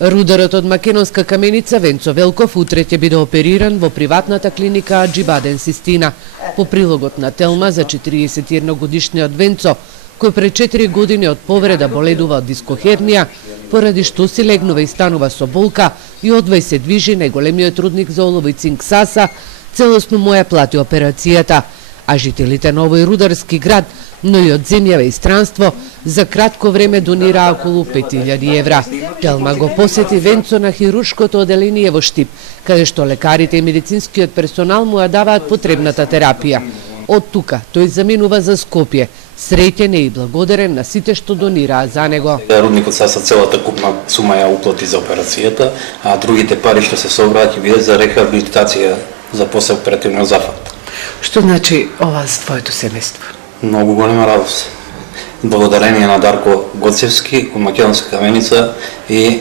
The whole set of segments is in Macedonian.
Рударот од македонска каменица Венцо Велков утре ќе биде опериран во приватната клиника Аџибаден Систина. По прилогот на Телма за 41 годишниот Венцо, кој пред 4 години од повреда боледува од дискохернија, поради што си легнува и станува со болка и одвај се движи најголемиот рудник за олово и цинк Саса, целосно му ја плати операцијата. А жителите на овој рударски град, но и од земјава и странство, за кратко време донираа околу 5000 евра. Телма го посети Венцо на хируршкото оделение во Штип, каде што лекарите и медицинскиот персонал му ја даваат потребната терапија. Од тука тој заминува за Скопје, среќен и благодарен на сите што донираа за него. Рудникот Саса целата купна сума ја уплати за операцијата, а другите пари што се собраат ќе бидат за рехабилитација за посеоперативниот зафат. Што значи ова за твоето семејство? Многу голема радост. Благодарение на Дарко Гоцевски од Македонска каменица и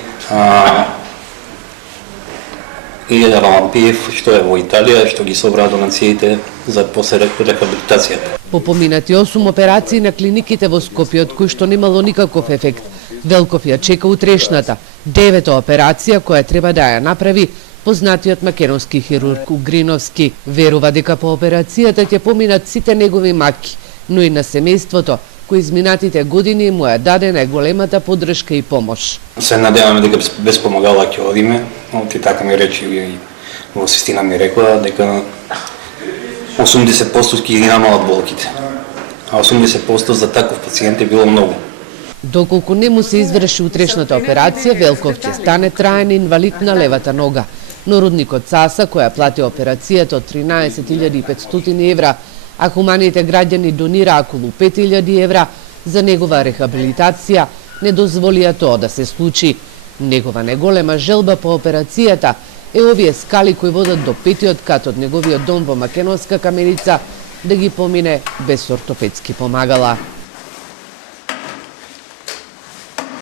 Рампиев, што е во Италија, што ги собраа донациите за рехабилитацијата. По поминати 8 операции на клиниките во Скопје, од кои што немало никаков ефект, Велков ја чека утрешната, 9-та операција која треба да ја направи познатиот македонски хирург Угриновски. Верува дека по операцијата ќе поминат сите негови маки, но и на семејството, кој изминатите години му ја даде најголемата поддршка и помош. Се надеваме дека без помагала ќе одиме, и така ми речи и во Систина ми рекла дека 80% ќе ги намалат болките, а 80% за таков пациент е било многу. Доколку не му се изврши утрешната операција, Велков ќе стане траен инвалид на левата нога. Но рудникот Саса, која плати операцијата од 13.500 евра, а хуманите граѓани донира околу 5000 евра за негова рехабилитација, не дозволија тоа да се случи. Негова неголема желба по операцијата е овие скали кои водат до 5-тиот кат од неговиот дом во Македонска каменица да ги помине без ортопедски помагала.